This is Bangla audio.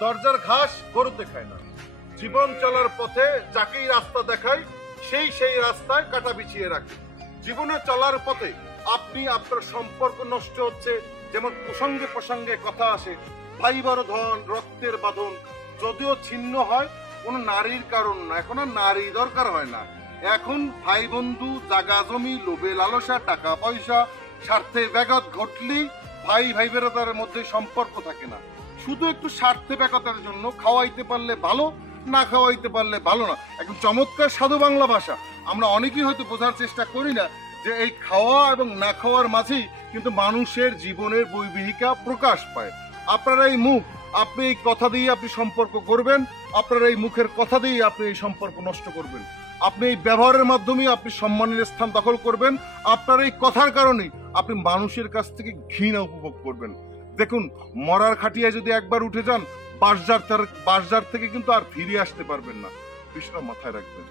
দরজার ঘাস গরুতে খায় না। জীবন চলার পথে যাকেই রাস্তা দেখায় সেই রাস্তায় কাটা বিছিয়ে রাখে। জীবনে চলার পথে আপনি আপনার সম্পর্ক নষ্ট হচ্ছে, যেমন প্রসঙ্গে প্রসঙ্গে কথা আসে ভাই ধন রক্তের বাঁধন যদিও ছিন্ন হয় কোনো নারীর কারণ না। এখন আর নারী দরকার হয় না, এখন ভাই বন্ধু, জাগা জমি, লোভে লালসা, টাকা পয়সা, স্বার্থে ব্যাঘাত ঘটলেই ভাই বেরোতার মধ্যে সম্পর্ক থাকে না। শুধু একটু স্বার্থে ব্যাঘাতের জন্য খাওয়াইতে পারলে ভালো, না খাওয়াইতে পারলে ভালো না। একদম চমৎকার সাধু বাংলা ভাষা। আমরা অনেকেই হয়তো বোঝার চেষ্টা করি না যে এই খাওয়া এবং না খাওয়ার মাঝেই কিন্তু মানুষের জীবনের বৈবাহিকা প্রকাশ পায়। আপনার এই মুখ, আপনি এই কথা দিয়ে আপনি সম্পর্ক করবেন, আপনার এই মুখের কথা দিয়ে আপনি এই সম্পর্ক নষ্ট করবেন। আপনি এই ব্যবহারের মাধ্যমে আপনি সম্মানের স্থান দখল করবেন, আপনার এই কথার কারণেই আপনি মানুষের কাছ থেকে ঘৃণা উপভোগ করবেন। দেখুন, মরার খাটিয়ায় যদি একবার উঠে যান, বাঁশঝাড় থেকে কিন্তু আর ফিরে আসতে পারবেন না। বিষয়টা মাথায় রাখবেন।